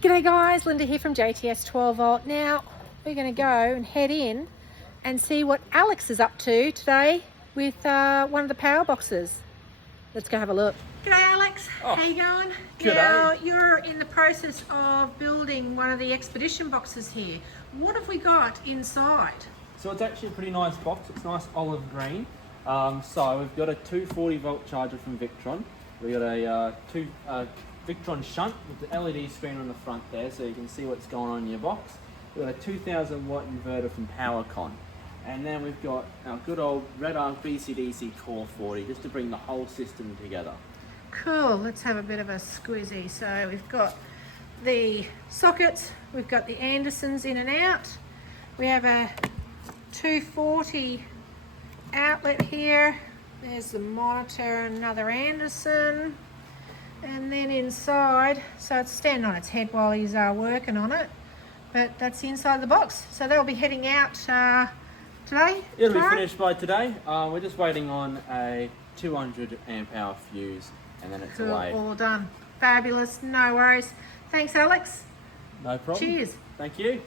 G'day guys, Linda here from JTS 12 Volt. Now we're going to go and head in and see what Alex is up to today with one of the power boxes. Let's go have a look. G'day Alex, how you going? G'day. Now you're in the process of building one of the expedition boxes here. What have we got inside? So it's actually a pretty nice box. It's nice olive green. So we've got a 240 volt charger from Victron. We've got a Victron shunt with the LED screen on the front there, so you can see what's going on in your box. We've got a 2000 watt inverter from PowerCon. And then we've got our good old Red Arc BCDC Core 40 just to bring the whole system together. Cool, let's have a bit of a squizzy. So we've got the sockets, we've got the Andersons in and out. We have a 240 outlet here. There's the monitor, another Anderson. And then inside, so it's standing on its head while he's working on it. But that's the inside of the box. So they'll be heading out today? It'll tomorrow? be finished by today. We're just waiting on a 200 amp hour fuse and then it's Cool, away. all done. Fabulous, no worries. Thanks Alex. No problem. Cheers. Thank you.